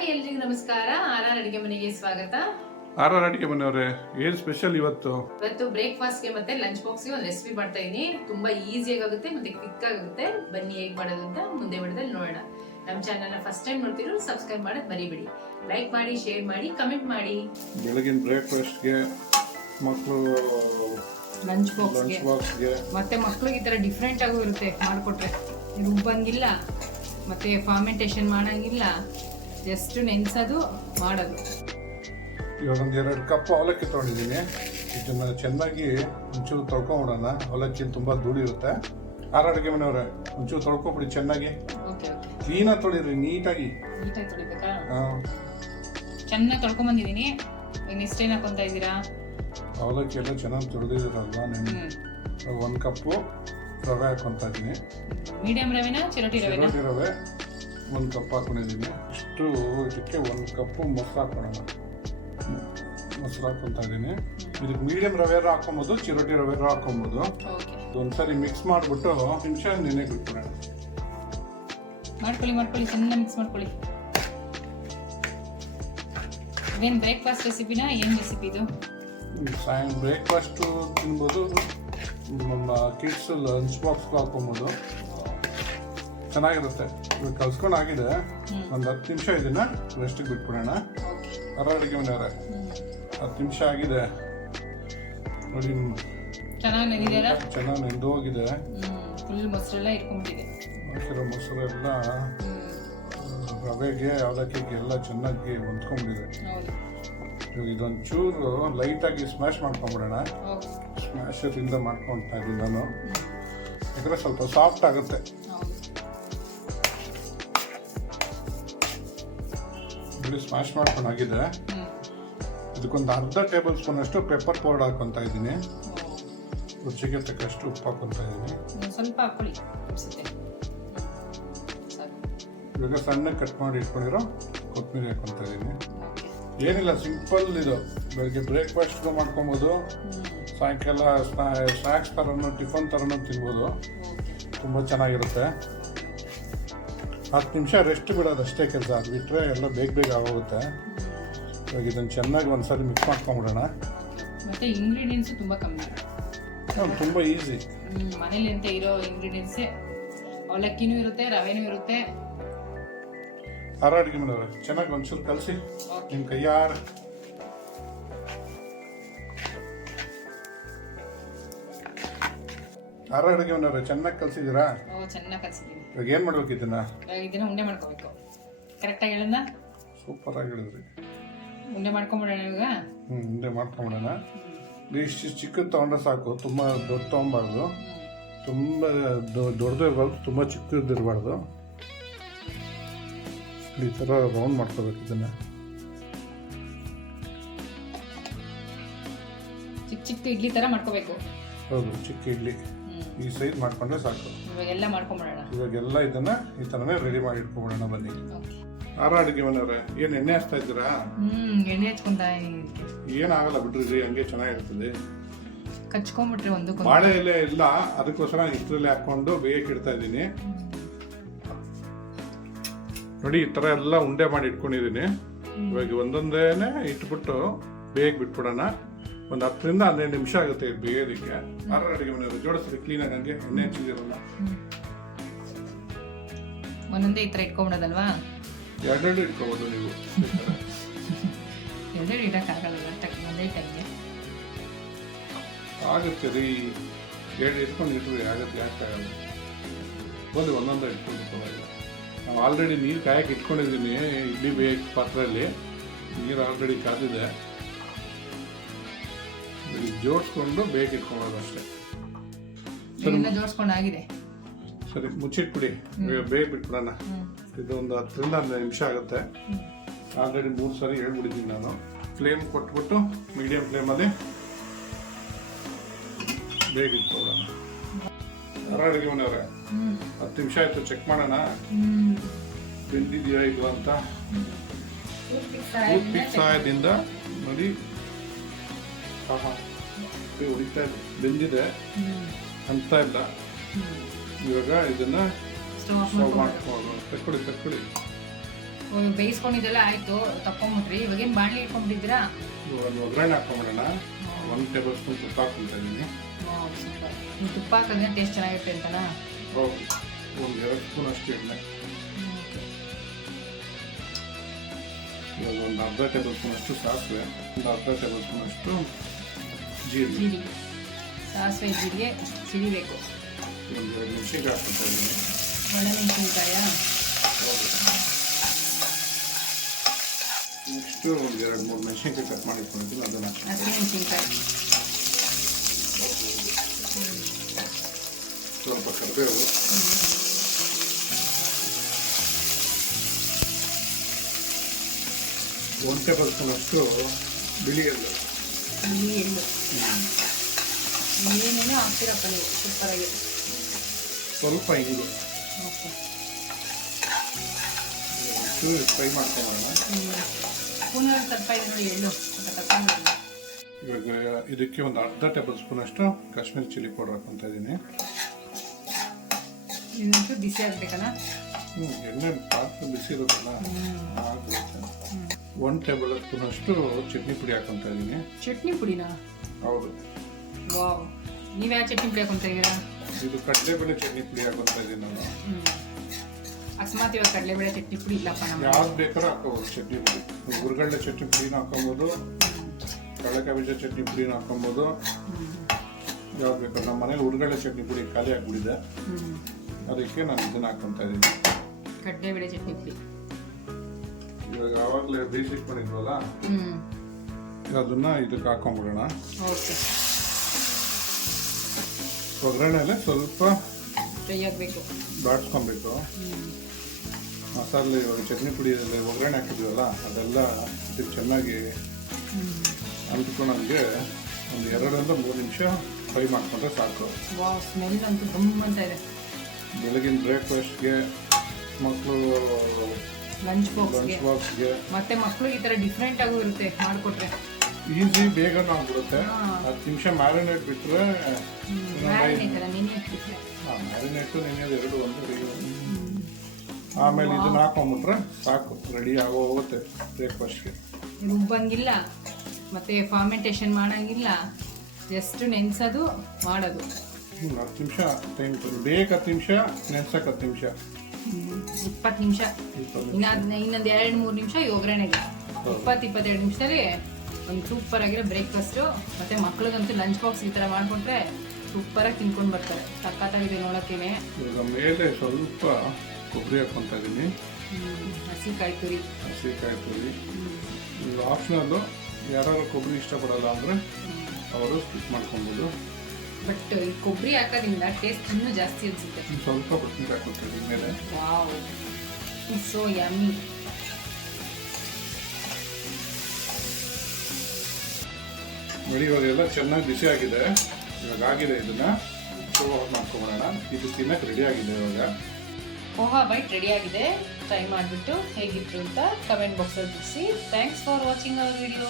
Hi ಎಲ್ರಿಗೂ ನಮಸ್ಕಾರ. R ಅಡಿಗೆ ಮನೆಗೆ ಸ್ವಾಗತ. ಆರ್ ಅಡಿಗೆ ಮನೆಯವರೇ, ಏನ್ ಸ್ಪೆಷಲ್ ಇವತ್ತು? ಬ್ರೇಕ್ಫಾಸ್ಟ್ಗೆ ಮತ್ತೆ ಲಂಚ್ ಬಾಕ್ಸ್ಗೆ ಒಂದು ರೆಸಿಪಿ ಮಾಡ್ತಾ ಇದೀನಿ. ತುಂಬಾ ಈಸಿಯಾಗಿ ಆಗುತ್ತೆ ಮತ್ತೆ ಕ್ವಿಕ್ ಆಗುತ್ತೆ. ಬನ್ನಿ ಹೇಗ್ ಮಾಡೋದು ಅಂತ ಮುಂದೆ ವಿಡಿಯೋದಲ್ಲಿ ನೋಡೋಣ. ನಮ್ಮ ಚಾನೆಲ್ ಫಸ್ಟ್ ಟೈಮ್ ನೋಡ್ತಿರೋ ಸಬ್ಸ್ಕ್ರೈಬ್ ಮಾಡೋದು ಮರಿಬೇಡಿ. ಲೈಕ್ ಮಾಡಿ, ಶೇರ್ ಮಾಡಿ, ಕಮೆಂಟ್ ಮಾಡಿ. ಬೆಳಗಿನ ಬ್ರೇಕ್ಫಾಸ್ಟ್ಗೆ, ಮಕ್ಕಳು ಲಂಚ್ ಬಾಕ್ಸ್ಗೆ ಮತ್ತೆ ಮಕ್ಳಿಗೆ ಈ ತರ ಡಿಫ್ರೆಂಟ್ ಆಗೂ ಇರುತ್ತೆ ಮಾಡ್ಕೊಟ್ರೆ. ರುಬ್ಬಂಗಿಲ್ಲ ಮತ್ತೆ ಫಾರ್ಮೆಂಟೇಶನ್ ಮಾಡಂಗಿಲ್ಲ, ಜಸ್ಟ್ ನೆನ್ಸೋದು ಮಾಡೋದು. ಇವಾಗ ಒಂದು 2 ಕಪ್ ಅವಲಕ್ಕಿ ತೊಗೊಂಡಿದ್ದೀನಿ. ಇದನ್ನ ಚೆನ್ನಾಗಿ ಒಂಚೂರು ತೊಳ್ಕೊಂಬಿಡೋಣ. ಅವಲಕ್ಕಿ ತುಂಬಾ ಧೂಳಿ ಇರುತ್ತೆ. ಆರ್ ಅಡಿಗೆ ಮನೆಯವರೇ, ಒಂಚೂರು ತೊಳ್ಕೊಬಿಡಿ ಚೆನ್ನಾಗಿ. ಕ್ಲೀನಾಗಿ ತೊಳಿರಿ, ನೀಟಾಗಿ ತೊಳಿಬೇಕಾ? ಚೆನ್ನಾಗಿ ತೊಳ್ಕೊಂಬಂದಿದ್ದೀನಿ. ಇನ್ನು ಇಷ್ಟೇನು ಹಾಕೊಂತ ಇದ್ದೀರಾ? ಅವಲಕ್ಕಿ ಎಲ್ಲ ಚೆನ್ನಾಗಿ ತೊಳೆದಿದ್ದೀರಲ್ವಾ ನೀವು? 1 ಕಪ್ಪು ರವೆ ಹಾಕೊಂತ ಇದ್ದೀನಿ. ಮೀಡಿಯಂ ರವೆನಾ ಚಿರೋಟಿ ರವೆನಾ? ಚಿರೋಟಿ ರವೆ 1 ಕಪ್ ಹಾಕೊಂಡಿದ್ದೀನಿ. ಇಷ್ಟು ಇದಕ್ಕೆ 1 ಕಪ್ಪು ಮೊಸರು ಹಾಕೋಣ. ಮೊಸರು ಹಾಕೊಂತ ಇದ್ದೀನಿ. ಇದಕ್ಕೆ ಮೀಡಿಯಂ ರವೆ ಹಾಕೊಬೋದು, ಚಿರೋಟಿ ರವೆ ಹಾಕೊಬೋದು. ಒಂದ್ಸರಿ ಮಿಕ್ಸ್ ಮಾಡಿಬಿಟ್ಟು ನಿಮಿಷ ನೆನೆ ಬಿಟ್ಬಿಡೋಣ. ಮಾಡ್ಕೊಳ್ಳಿ ಚೆನ್ನಾಗಿ ಮಿಕ್ಸ್ ಮಾಡ್ಕೊಳ್ಳಿ. ಇದೇನು ಬ್ರೇಕ್ಫಾಸ್ಟ್ ರೆಸಿಪಿನಾ? ಏನು ರೆಸಿಪಿ ಇದು? ಬ್ರೇಕ್ಫಾಸ್ಟು ತಿನ್ಬೋದು, ನಮ್ಮ ಕಿಡ್ಸ್ ಲಂಚ್ ಬಾಕ್ಸ್ಗೆ ಹಾಕೊಬೋದು. ಚೆನ್ನಾಗಿರುತ್ತೆ. ಇವಾಗ ಕಲ್ಸ್ಕೊಂಡಾಗಿದೆ. ಒಂದು 10 ನಿಮಿಷ ಇದನ್ನ ರೆಸ್ಟಿಗೆ ಬಿಟ್ಬಿಡೋಣ. ಆರ್ ಅಡಿಗೆ ಮನೆಯವರೇ, 10 ನಿಮಿಷ ಆಗಿದೆ ನೋಡಿ. ಚೆನ್ನಾಗಿ ನೆಂದು ಹೋಗಿದೆ. ಫುಲ್ ಮೊಸರೆಲ್ಲ ಇಟ್ಕೊಂಡ್ಬಿಟ್ಟಿದೆ. ಹಾಕಿರೋ ಮೊಸರು ಎಲ್ಲ ರವೆಗೆ ಅವಲಕ್ಕಿಗೆ ಎಲ್ಲ ಚೆನ್ನಾಗಿ ಹೊಂದ್ಕೊಂಡ್ಬಿಟ್ಟಿದೆ. ಇವಾಗ ಇದೊಂದು ಚೂರು ಲೈಟಾಗಿ ಸ್ಮ್ಯಾಶ್ ಮಾಡ್ಕೊಂಡ್ಬಿಡೋಣ. ಸ್ಮ್ಯಾಶರಿಂದ ಮಾಡ್ಕೊಳ್ತಾ ಇದ್ದೀನಿ ನಾನು, ಯಾಕಂದರೆ ಸ್ವಲ್ಪ ಸಾಫ್ಟ್ ಆಗುತ್ತೆ. ಸ್ಮ್ಯಾಶ್ ಮಾಡ್ಕೊಂಡಾಗಿದೆ. ಇದಕ್ಕೊಂದು ಅರ್ಧ ಟೇಬಲ್ ಸ್ಪೂನ್ ಅಷ್ಟು ಪೆಪ್ಪರ್ ಪೌಡರ್ ಹಾಕೊಂತ ಇದ್ದೀನಿ. ರುಚಿಗೆ ತಕ್ಕಷ್ಟು ಉಪ್ಪು ಹಾಕೊಂತ ಇದ್ದೀನಿ. ಸ್ವಲ್ಪ ಹಾಕೊಳ್ಳಿ. ಇವಾಗ ಸಣ್ಣ ಕಟ್ ಮಾಡಿ ಇಟ್ಕೊಂಡಿರೋ ಕೊತ್ತಂಬರಿ ಹಾಕೊಂತ ಇದ್ದೀನಿ. ಏನಿಲ್ಲ, ಸಿಂಪಲ್ ಇದು. ಬೆಳಗ್ಗೆ ಬ್ರೇಕ್ಫಾಸ್ಟ್ಗೂ ಮಾಡ್ಕೊಬೋದು, ಸಾಯಂಕಾಲ ಸ್ನ್ಯಾಕ್ಸ್ ಥರನೂ ಟಿಫನ್ ಥರನೂ ತಿನ್ಬೋದು. ತುಂಬ ಚೆನ್ನಾಗಿರುತ್ತೆ. 10 ನಿಮಿಷ ರೆಸ್ಟ್ ಬಿಡೋದು ಅಷ್ಟೇ ಕೆಲಸ. ಅದು ಬಿಟ್ಟರೆ ಎಲ್ಲ ಬೇಗ ಆಗೋಗುತ್ತೆ. ಇವಾಗ ಇದನ್ನು ಚೆನ್ನಾಗಿ ಒಂದ್ಸರಿ ಮಿಕ್ಸ್ ಮಾಡ್ಕೊಂಬಿಡೋಣ. ಮತ್ತೆ ಇಂಗ್ರೀಡಿಯೆಂಟ್ಸ್ ತುಂಬ ಕಮ್ಮಿ, ತುಂಬ ಈಸಿ. ಮನೇಲಿ ಅಂತ ಇರೋ ಇಂಗ್ರೀಡಿಯೆಂಟ್ಸೇ. ಅವಲಕ್ಕಿನೂ ಇರುತ್ತೆ, ರವೆನೂ ಇರುತ್ತೆ. ಆರ್ ಅಡಿಗೆ ಮನೆಯವ್ರೆ, ಚೆನ್ನಾಗಿ ಒಂಚೂರು ಕಲಸಿ ನಿಮ್ಮ ಕೈಯಾರ. ಆರ್ ಅಡಿಗೆ ಮನೆಯವ್ರೆ, ಚೆನ್ನಾಗಿ ಕಲಸಿದ್ದೀರಾ? ಚೆನ್ನಾಗಿ ಕಲಸಿದ್ದೀನಿ. ಇವಾಗ ಏನು ಮಾಡ್ಬೇಕು ಇದನ್ನ ಉಂಡೆ ಮಾಡ್ಕೋಬೇಕು. ಕರೆಕ್ಟಾಗಿ ಹೇಳಿದ್ನ? ಸೂಪರ್ ಆಗಿ ಹೇಳಿದ್ರಿ. ಉಂಡೆ ಮಾಡ್ಕೊಂಬಿಡೋಣ ಇವಾಗ. ಉಂಡೆ ಮಾಡ್ಕೊಂಬಿಡೋಣ. ಇಷ್ಟು ಚಿಕ್ಕದು ತೊಗೊಂಡ್ರೆ ಸಾಕು, ತುಂಬ ದೊಡ್ಡ ತೊಗೊಬಾರ್ದು. ತುಂಬ ದೊಡ್ಡದು ಇರಬಾರ್ದು, ತುಂಬ ಚಿಕ್ಕದಿರಬಾರ್ದು. ಈ ಥರ ರೌಂಡ್ ಮಾಡ್ಕೋಬೇಕು ಇದನ್ನ. ಚಿಕ್ಕ ಇಡ್ಲಿ ಥರ ಮಾಡ್ಕೋಬೇಕು. ಹೌದು, ಚಿಕ್ಕ ಇಡ್ಲಿ ಈ ಸೈಜ್ ಮಾಡ್ಕೊಂಡ್ರೆ ಸಾಕು. ಇವಾಗೆಲ್ಲ ಮಾಡ್ಕೊಂಬಿಡೋಣ. ಇವಾಗೆಲ್ಲ ಇದನ್ನ ಈ ಥರನೇ ರೆಡಿ ಮಾಡಿ ಇಟ್ಕೊಂಬಿಡೋಣ. ಬನ್ನಿ. ಆರ್ ಅಡಿಗೆ ಮನೆಯವ್ರೆ, ಏನು ಎಣ್ಣೆ ಹಚ್ತಾ ಇದ್ದೀರಾ? ಎಣ್ಣೆ ಹಚ್ಕೊಂತ ಏನಾಗಲ್ಲ ಬಿಡ್ರಿ, ಹಂಗೆ ಚೆನ್ನಾಗಿರ್ತದೆ. ಕಚ್ಕೊಂಡ್ಬಿಟ್ರೆ ಒಂದು ಬಾಳೆ ಎಲೆ ಇಲ್ಲ, ಅದಕ್ಕೋಸ್ಕರ ಇಷ್ಟರಲ್ಲಿ ಹಾಕೊಂಡು ಬೇಯಕ್ಕೆ ಇಡ್ತಾ ಇದ್ದೀನಿ. ನೋಡಿ, ಈ ಥರ ಎಲ್ಲ ಉಂಡೆ ಮಾಡಿ ಇಟ್ಕೊಂಡಿದ್ದೀನಿ. ಇವಾಗ ಒಂದೊಂದೇನೆ ಇಟ್ಬಿಟ್ಟು ಬೇಗ ಬಿಟ್ಬಿಡೋಣ. ಒಂದು 10 ರಿಂದ 15 ನಿಮಿಷ ಆಗುತ್ತೆ ಬೇಯೋದಕ್ಕೆ. ಆರ್ ಅಡಿಗೆ ಮನೆಯವರು ಜೋಡಿಸ್ರಿ ಕ್ಲೀನಾಗಿ, ಹಂಗೆ ಎಣ್ಣೆ ಹಚ್ಚಿದಿರಲ್ಲ. ಒಂದೊಂದೇ ಈ ಥರ ಇಟ್ಕೊಂಬಿಡೋದಲ್ವಾ? 2 ಇಟ್ಕೋಬೋದು ನೀವು. 2 ಇಡಕ್ಕಾಗಲ್ಲ, ಒಂದೇ ಟೈಮ್ಗೆ ಆಗುತ್ತೆ ರೀ. 2 ಇಟ್ಕೊಂಡು ಇಟ್ರಿ, ಆಗುತ್ತೆ. ಯಾಕೆ ಆಗಲ್ಲ? ಹೋಗಿ ಒಂದೊಂದೇ ಇಟ್ಕೊಂಡು. ನಾವು ಆಲ್ರೆಡಿ ನೀರು ಕಾಯಕ್ಕೆ ಇಟ್ಕೊಂಡಿದ್ದೀನಿ. ಇಡ್ಲಿ ಬೇಯಕ್ಕೆ ಪಾತ್ರೆಯಲ್ಲಿ ನೀರು ಆಲ್ರೆಡಿ ಕಾದಿದೆ. ಜೋಡಿಸ್ಕೊಂಡು ಬೇಗ ಇಟ್ಕೊಳ್ಳೋದು ಅಷ್ಟೇ. ಜೋಡಿಸ್ಕೊಂಡಾಗಿದೆ. ಸರಿ, ಮುಚ್ಚಿಟ್ಬಿಡಿ. ಬೇಗ ಬಿಟ್ಬಿಡೋಣ. ಇದು ಒಂದು 10 ರಿಂದ 15 ನಿಮಿಷ ಆಗುತ್ತೆ. ಆಲ್ರೆಡಿ 3 ಸರಿ ಹೇಳ್ಬಿಟ್ಟಿದ್ದೀನಿ ನಾನು. ಫ್ಲೇಮ್ ಕೊಟ್ಬಿಟ್ಟು ಮೀಡಿಯಂ ಫ್ಲೇಮಲ್ಲಿ ಬೇಗ ಇಟ್ಕೊಳ್ಳೋಣ. ಆರ್ ಅಡಿಗೆ ಮನೆಯವ್ರೆ, 10 ನಿಮಿಷ ಆಯಿತು. ಚೆಕ್ ಮಾಡೋಣ ಬೆಂದಿದೆಯಾ ಇಲ್ಲ ಅಂತ. ಟೂತ್ ಸಹಾಯದಿಂದ ನೋಡಿ. ಹೊಡಿತಾ ಇದೆ, ಬೆಂದಿದೆ ಅಂತ ಇಲ್ಲ. ಇವಾಗ ಇದನ್ನ ಸ್ಟವ್ ಮಾಡ್ಕೊಂಡು ತಕ್ಕೊಳ್ಳಿ. ಬೇಯಿಸ್ಕೊಂಡಿದ್ದೆಲ್ಲ ಆಯಿತು, ತಕೊಂಬಿಟ್ರಿ. ಇವಾಗೇನು ಬಾಣಲಿ ಇಟ್ಕೊಂಡ್ಬಿಟ್ಟಿದ್ದೀರಾ? ಒಂದು ಒಗ್ಗರಣೆ ಹಾಕೊಂಬಿಡೋಣ. 1 ಟೇಬಲ್ ಸ್ಪೂನ್ ತುಪ್ಪ ಹಾಕ್ಕೊಳ್ತಾ ಇದ್ದೀನಿ. ಸೂಪರ್. ನೀವು ತುಪ್ಪ ಹಾಕಿದ್ರೆ ಟೇಸ್ಟ್ ಚೆನ್ನಾಗಿರುತ್ತೆ ಅಂತನಾ? ಹೌದು. ಒಂದು 2 ಸ್ಪೂನ್ ಅಷ್ಟು ಎಣ್ಣೆ. ಇವಾಗ ಒಂದು ಅರ್ಧ ಟೇಬಲ್ ಸ್ಪೂನ್ ಅಷ್ಟು ಸಾಸಿವೆ, ಒಂದು ಅರ್ಧ ಟೇಬಲ್ ಸ್ಪೂನ್ ಅಷ್ಟು ಜೀರಿಗೆ. ಸಾಸಿವೆ ಜೀರಿಗೆ ಸಿಡಿಬೇಕು. ಒಂದು 2 ಮೆಣಸಿನ್ಕಾಯಿ ಹಾಕ್ಕೊಳ್ತಾ ಇದ್ದೀನಿ. ಒಣಮೆಣಸಿನ್ಕಾಯ. ನೆಕ್ಸ್ಟು ಒಂದು 2-3 ಮೆಣಸಿನ್ಕಾಯಿ ಕಟ್ ಮಾಡಿ ಇಟ್ಕೊಂಡಿದ್ದೀನಿ, ಅದನ್ನು ಹಾಕ್ತೀನಿ. ಹಸಿಮೆಣಸಿನ್ಕಾಯಿ. ಸ್ವಲ್ಪ ಕರಿಬೇವು, ಒಂದು ಟೇಬಲ್ ಸ್ಪೂನ್ ಅಷ್ಟು ಬಿಳಿ ಎಳ್ಳು. ಏನೇನೋ ಹಾಕ್ತಿರಪ್ಪ ನೀವು ಸೂಪರಾಗಿ. ಸ್ವಲ್ಪ ಹಿಂಗು. ಫ್ರೈ ಮಾಡ್ಕೊಂಬೋಣ. ಸ್ಪೂನಲ್ಲಿ ಸ್ವಲ್ಪ ಇದೆ ನೋಡಿ ಎಳ್ಳು ತಗೊಂಡು. ಇವಾಗ ಇದಕ್ಕೆ ಒಂದು ಅರ್ಧ ಟೇಬಲ್ ಸ್ಪೂನ್ ಅಷ್ಟು ಕಾಶ್ಮೀರಿ ಚಿಲ್ಲಿ ಪೌಡರ್ ಹಾಕ್ಕೊತಾ ಇದ್ದೀನಿ. ಇನ್ನೊಂದು ಬಿಸಿ ಆಗ್ಬೇಕಲ್ಲ? ಎಣ್ಣೆ ಪಾತ್ರೆ ಬಿಸಿ ಇರುತ್ತಲ್ಲ, ಆಗುತ್ತೆ. 1 ಟೇಬಲ್ ಸ್ಪೂನ್ ಅಷ್ಟು ಚಟ್ನಿ ಪುಡಿ ಹಾಕ್ಕೊತಾ ಇದ್ದೀನಿ. ಚಟ್ನಿ ಪುಡಿನಾ? ಹೌದು. ವಾವ್. ನೀವು ಯಾವ ಚಟ್ನಿ ಪುಡಿ ಹಾಕೊಂತ ಇದ್ದೀರಾ? ಇದು ಕಡಲೆಬೇಳೆ ಚಟ್ನಿ ಪುಡಿ ಹಾಕ್ಕೊತಾ ಇದ್ದೀನಿ ನಾನು. ಅಕಸ್ಮಾತ್ ಇವಾಗ ಕಡಲೆಬೇಳೆ ಚಟ್ನಿ ಪುಡಿ ಇಲ್ಲಪ್ಪ ನಮ್ಮ ಯಾವ್ದು ಬೇಕಾದ್ರೂ ಹಾಕೋಬೋದು ಚಟ್ನಿ ಪುಡಿ. ಹುರ್ಗಡ್ಲೆ ಚಟ್ನಿ ಪುಡಿನ ಹಾಕೊಬೋದು, ಕಡಲೆಕಾಯಿ ಬೀಜ ಚಟ್ನಿ ಪುಡಿನ ಹಾಕೊಬೋದು, ಯಾವ್ದು ಬೇಕಾದ್ರೆ. ನಮ್ಮ ಮನೇಲಿ ಹುರ್ಗಡ್ಲೆ ಚಟ್ನಿ ಪುಡಿ ಖಾಲಿ ಆಗಿಬಿಟ್ಟಿದೆ, ಅದಕ್ಕೆ ನಾನು ಇದನ್ನ ಹಾಕ್ಕೊತಾ ಇದ್ದೀನಿ, ಕಡಲೆಬೇಳೆ ಚಟ್ನಿ ಪುಡಿ. ಇವಾಗ ಆವಾಗಲೇ ಬೇಯಿಸಿಟ್ಕೊಂಡಿದ್ವಲ್ಲ, ಅದನ್ನ ಇದಕ್ಕೆ ಹಾಕೊಂಡ್ಬಿಡೋಣ. ಓಕೆ. ಒಗ್ಗರಣೆಲೆ ಸ್ವಲ್ಪ ಫ್ರೈ ಆಗಬೇಕು, ಬಾಡಿಸ್ಕೊಬೇಕು. ಮಸಾಲೆ ಇವಾಗ ಚಟ್ನಿ ಪುಡಿಯಲ್ಲಿ ಒಗ್ಗರಣೆ ಹಾಕಿದ್ವಲ್ಲ, ಅದೆಲ್ಲ ಇದಕ್ಕೆ ಚೆನ್ನಾಗಿ ಅಂಟ್ಕೊಂಡಂಗೆ ಒಂದು 2-3 ನಿಮಿಷ ಫ್ರೈ ಮಾಡ್ಕೊಂಡ್ರೆ ಸಾಕು. ವಾವ್, ಸ್ಮೆಲ್ ಅಂತೂ ಗಮ್ ಅಂತ ಇದೆ. ಬೆಳಗಿನ ಬ್ರೇಕ್ಫಾಸ್ಟ್ಗೆ, ಮಕ್ಕಳು ಲಂಚ್ ಲಂಚ್ ಬಾಕ್ಸ್ಗೆ, ಮತ್ತೆ ಮಕ್ಕಳು ಈ ಥರ ಡಿಫ್ರೆಂಟ್ ಆಗೂ ಇರುತ್ತೆ ಮಾಡಿಕೊಟ್ರೆ. ಈಸಿ, ಬೇಗನೂ ಆಗ್ಬಿಡುತ್ತೆ. 10 ನಿಮಿಷ ಮ್ಯಾರಿನೇಟ್ ಬಿಟ್ಟರೆ, ಮ್ಯಾರಿನೇಟು ನೆನೆಯೋದು 2 ಒಂದು. ಆಮೇಲೆ ಇದನ್ನ ಹಾಕೊಂಡ್ಬಿಟ್ರೆ ಸಾಕು, ರೆಡಿ ಹೋಗುತ್ತೆ ಬ್ರೇಕ್ಫಾಸ್ಟ್ಗೆ. ರುಬ್ಬಂಗಿಲ್ಲ ಮತ್ತೆ ಫಾರ್ಮೆಂಟೇಷನ್ ಮಾಡಂಗಿಲ್ಲ, ಜಸ್ಟ್ ನೆನೆಸೋದು ಮಾಡೋದು. 10 ನಿಮಿಷ ಟೈಮ್ ಬೇಗ, 10 ನಿಮಿಷ ನೆನ್ಸಕ್ಕೆ 10 ನಿಮಿಷ, 20 ನಿಮಿಷ. ಇನ್ನೊಂದು 2-3 ನಿಮಿಷ ಈ ಒಗ್ಗರಣೆಗೆ. 20-22 ನಿಮಿಷದಲ್ಲಿ ಒಂದು ಸೂಪರ್ ಆಗಿರೋ ಬ್ರೇಕ್ಫಾಸ್ಟು. ಮತ್ತು ಮಕ್ಳಿಗಂತೂ ಲಂಚ್ ಬಾಕ್ಸ್ ಈ ಥರ ಮಾಡಿಕೊಟ್ರೆ ಸೂಪರಾಗಿ ತಿನ್ಕೊಂಡು ಬರ್ತಾರೆ. ಸಖತ್ತಾಗಿದೆ ನೋಡೋಕ್ಕೇನೆ. ಇವಾಗ ಮೇಲೆ ಸ್ವಲ್ಪ ಕೊಬ್ಬರಿ ಹಾಕ್ಕೊತಾ ಇದ್ದೀನಿ, ಹಸಿಕಾಯಿ ತುರಿ. ಇದು ಆಪ್ಷನಲ್ಲು. ಯಾರು ಕೊಬ್ಬರಿ ಇಷ್ಟಪಡಲ್ಲ ಅಂದರೆ ಅವರು ಸ್ಕಿಪ್ ಮಾಡ್ಕೊಬೋದು. ಬಟ್ ಈ ಕೊಬ್ಬರಿ ಹಾಕೋದ್ರಿಂದ ಟೇಸ್ಟ್ ಇನ್ನೂ ಜಾಸ್ತಿ ಅನಿಸುತ್ತೆ. ಸ್ವಲ್ಪ ಕೊತ್ತಂಬರಿ ಹಾಕ್ಕೊತಾ ಇದ್ದೀನಿ ಮೇಲೆ. Wow, so yummy. ನೋಡಿ, ಇವಾಗೆಲ್ಲ ಚೆನ್ನಾಗಿ ಬಿಸಿ ಆಗಿದೆ. ಇವಾಗ ಆಗಿದೆ, ಇದನ್ನ ಸ್ಟವ್ ಆಫ್ ಮಾಡ್ಕೊಂಬೋಣ. ಇದು ತಿನ್ನಕ್ಕೆ ರೆಡಿ ಆಗಿದೆ. ಇವಾಗ ಪೋಹಾ ಬೈಟ್ ರೆಡಿ ಆಗಿದೆ. ಟ್ರೈ ಮಾಡಿಬಿಟ್ಟು ಹೇಗಿತ್ತು ಅಂತ ಕಮೆಂಟ್ ಬಾಕ್ಸಲ್ಲಿ ತಿಳಿಸಿ. Thanks for watching our video.